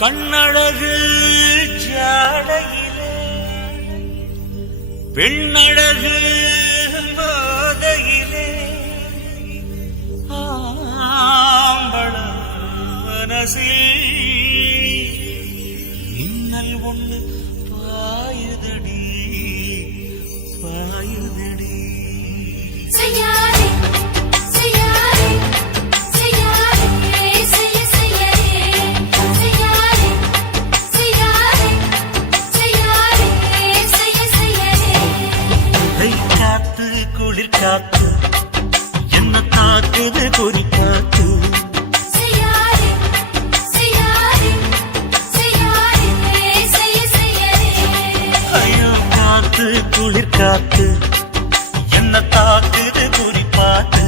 கண்ணழகு ஜாடையிலே பெண்ணழகு போதையிலே ஆம்பள மனசே இன்னல் ஒண்ணு பாயுதடி பாயுதடி குளிர் காத்து என்ன தாக்குது குறி காத்து ஐயோ காத்து குளிர் காத்து என்ன தாக்குது குறி பார்த்து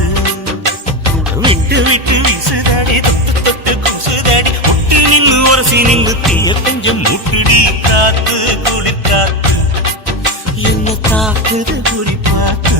விட்டு விட்டு வீசுதாடி தொட்டு தொட்டு குசுதாடி ஒட்டி நின்று ஒரு சீனிங்கு தீய கொஞ்சம் முட்டுடி காத்து குளிர் காத்து என்ன தாக்குது குறி பார்த்து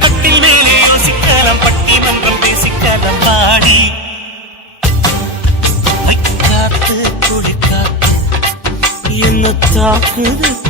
கட்டில் மேலே யோசிக்கலாம் பட்டிமன்றம் பேசிக்கலாம் பாடி காத்து குளிர் காத்து என்ன தாக்குது